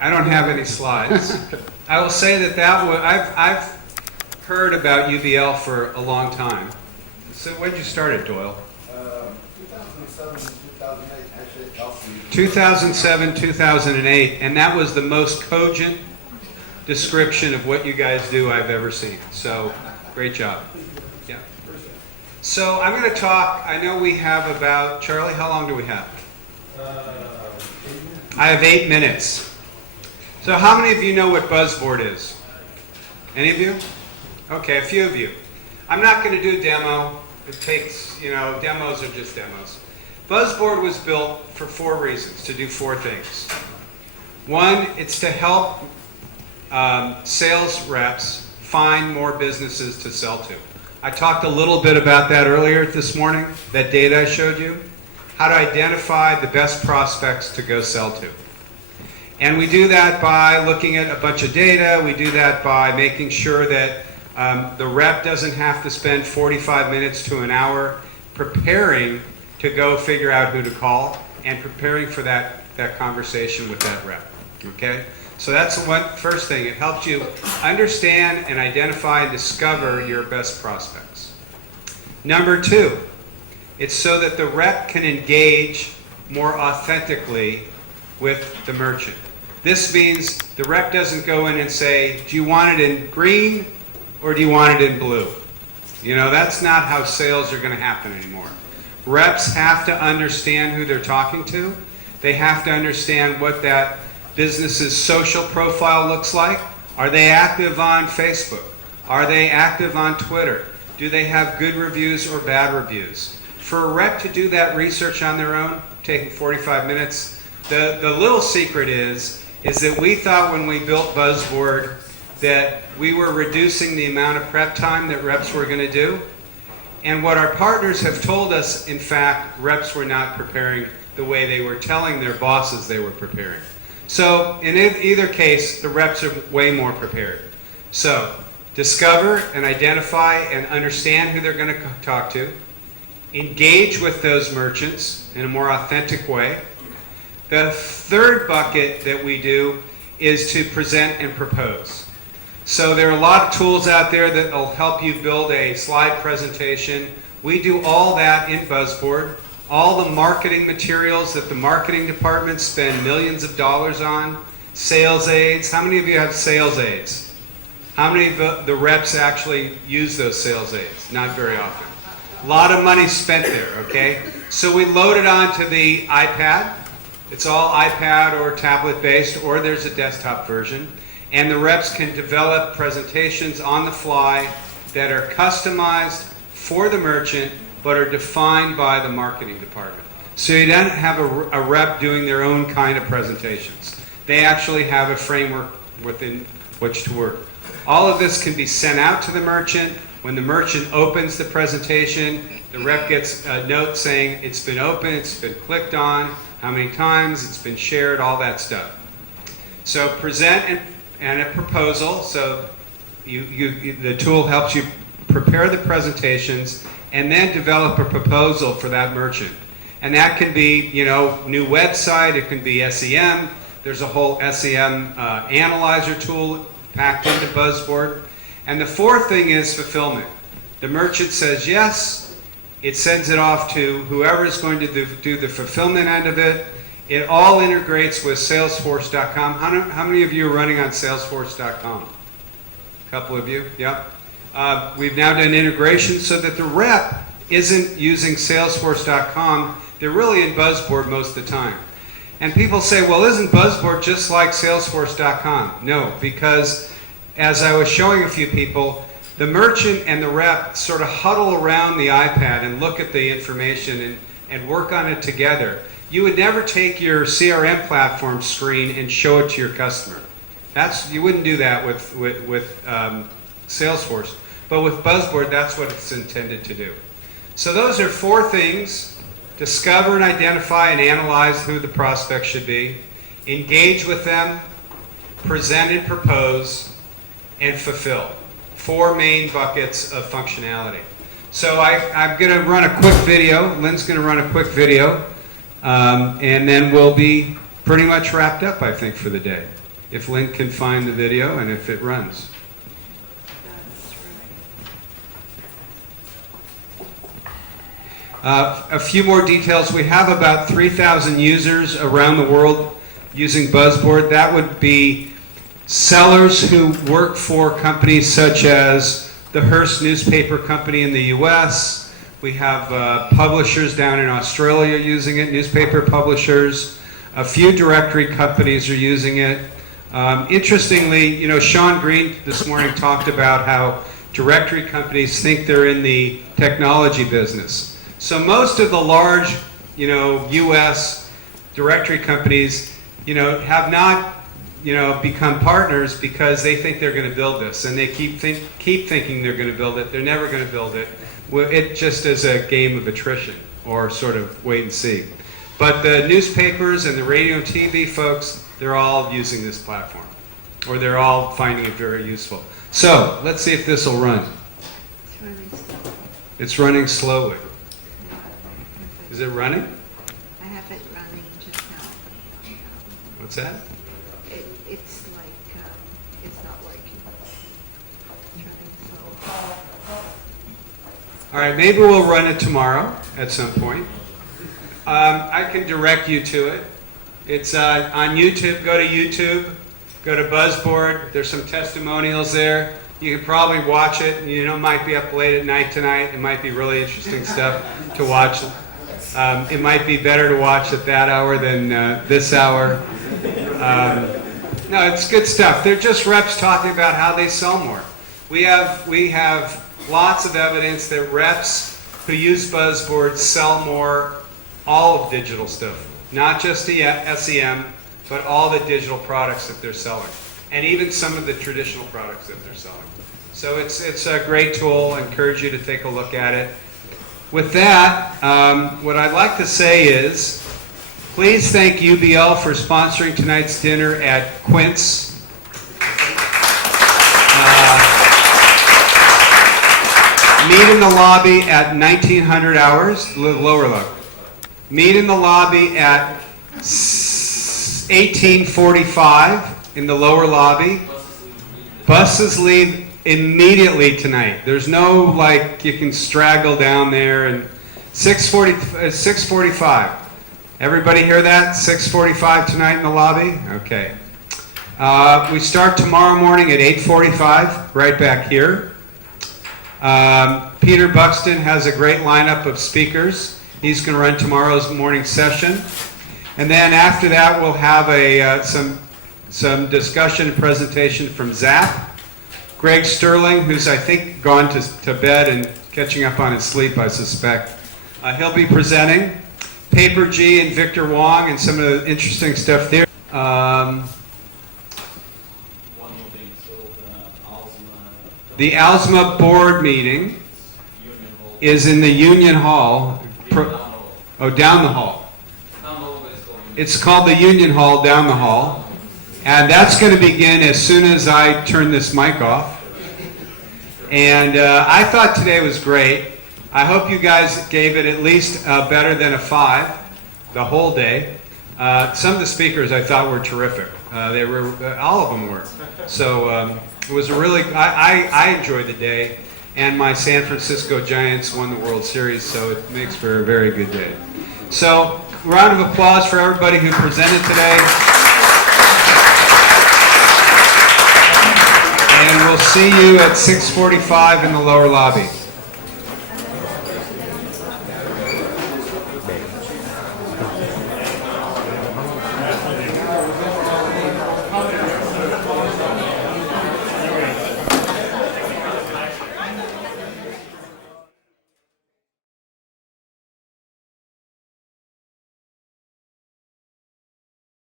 I don't have any slides. I will say I've heard about UBL for a long time. So when did you start it, Doyle? 2007, 2008, actually, I'll see. 2007, 2008, and that was the most cogent description of what you guys do I've ever seen. So, great job. Yeah. So I'm going to talk, I know we have about, Charlie, how long do we have? I have 8 minutes. So how many of you know what Buzzboard is? Any of you? Okay, a few of you. I'm not going to do a demo. It takes, demos are just demos. Buzzboard was built for 4 reasons, to do 4 things. 1, it's to help sales reps find more businesses to sell to. I talked a little bit about that earlier this morning, that data I showed you, how to identify the best prospects to go sell to. And we do that by looking at a bunch of data. We do that by making sure that the rep doesn't have to spend 45 minutes to an hour preparing to go figure out who to call and preparing for that conversation with that rep. Okay? So that's the first thing. It helps you understand and identify and discover your best prospects. Number 2, it's so that the rep can engage more authentically with the merchant. This means the rep doesn't go in and say, do you want it in green or do you want it in blue? That's not how sales are going to happen anymore. Reps have to understand who they're talking to. They have to understand what that business's social profile looks like. Are they active on Facebook? Are they active on Twitter? Do they have good reviews or bad reviews? For a rep to do that research on their own, taking 45 minutes, the little secret is that we thought when we built Buzzboard that we were reducing the amount of prep time that reps were going to do. And what our partners have told us, in fact, reps were not preparing the way they were telling their bosses they were preparing. So in either case, the reps are way more prepared. So discover and identify and understand who they're going to talk to. Engage with those merchants in a more authentic way. The third bucket that we do is to present and propose. So there are a lot of tools out there that will help you build a slide presentation. We do all that in Buzzboard. All the marketing materials that the marketing departments spend millions of dollars on, sales aids. How many of you have sales aids? How many of the reps actually use those sales aids? Not very often. A lot of money spent there, okay? So we load it onto the iPad. It's all iPad or tablet based, or there's a desktop version. And the reps can develop presentations on the fly that are customized for the merchant, but are defined by the marketing department. So you don't have a rep doing their own kind of presentations. They actually have a framework within which to work. All of this can be sent out to the merchant. When the merchant opens the presentation, the rep gets a note saying it's been opened, it's been clicked on, how many times, it's been shared, all that stuff. So present and a proposal. So the tool helps you prepare the presentations and then develop a proposal for that merchant. And that can be, new website, it can be SEM. There's a whole SEM analyzer tool packed into Buzzboard. And the fourth thing is fulfillment. The merchant says yes, it sends it off to whoever is going to do the fulfillment end of it. It all integrates with Salesforce.com. How many of you are running on Salesforce.com? A couple of you, yep. We've now done integration so that the rep isn't using Salesforce.com. They're really in Buzzboard most of the time. And people say, well, isn't Buzzboard just like Salesforce.com? No, because as I was showing a few people, the merchant and the rep sort of huddle around the iPad and look at the information and work on it together. You would never take your CRM platform screen and show it to your customer. You wouldn't do that with Salesforce. But with Buzzboard, that's what it's intended to do. So those are 4 things. Discover and identify and analyze who the prospect should be. Engage with them. Present and propose. And fulfill. 4 main buckets of functionality. So I'm going to run a quick video. Lynn's going to run a quick video. And then we'll be pretty much wrapped up, I think, for the day. If Lynn can find the video and if it runs. A few more details. We have about 3,000 users around the world using Buzzboard. That would be sellers who work for companies such as the Hearst newspaper company in the US. We have publishers down in Australia using it, newspaper publishers. A few directory companies are using it. Interestingly, you know, Sean Green this morning talked about how directory companies think they're in the technology business. So most of the large, you know, US directory companies, you know, have not, you know, become partners because they think they're going to build this, and they keep thinking they're going to build it. They're never going to build it. It just is a game of attrition, or sort of wait and see. But the newspapers and the radio and TV folks, they're all using this platform, or they're all finding it very useful. So let's see if this will run. It's running slow. It's running slowly. Is it running? I have it running just now. What's that? It's like, it's not working. It's running slow. All right, maybe we'll run it tomorrow at some point. I can direct you to it. It's on YouTube. Go to YouTube. Go to Buzzboard. There's some testimonials there. You can probably watch it. You know, it might be up late at night tonight. It might be really interesting stuff to watch. It might be better to watch at that hour than this hour. No, it's good stuff. They're just reps talking about how they sell more. We have lots of evidence that reps who use Buzzboard sell more, all of digital stuff, not just the SEM, but all the digital products that they're selling, and even some of the traditional products that they're selling. So it's a great tool. I encourage you to take a look at it. With that, what I'd like to say is, please thank UBL for sponsoring tonight's dinner at Quince. Meet in the lobby at 1900 hours, lower level. Meet in the lobby at 1845 in the lower lobby. Buses leave immediately tonight. There's no, like, you can straggle down there. And 6:45. Everybody hear that? 6:45 tonight in the lobby? Okay. We start tomorrow morning at 8:45, right back here. Peter Buxton has a great lineup of speakers. He's going to run tomorrow's morning session. And then after that, we'll have some discussion and presentation from Zap. Greg Sterling, who's I think gone to bed and catching up on his sleep, I suspect. He'll be presenting. Paper G and Victor Wong and some of the interesting stuff there. The ALSMA board meeting is in the Union Hall. Down the hall. It's called the Union Hall, down the hall. And that's going to begin as soon as I turn this mic off. And I thought today was great. I hope you guys gave it at least better than a 5 the whole day. Some of the speakers I thought were terrific. They were, all of them were. So it was a really, I enjoyed the day. And my San Francisco Giants won the World Series, so it makes for a very good day. So, round of applause for everybody who presented today. And we'll see you at 6:45 in the lower lobby.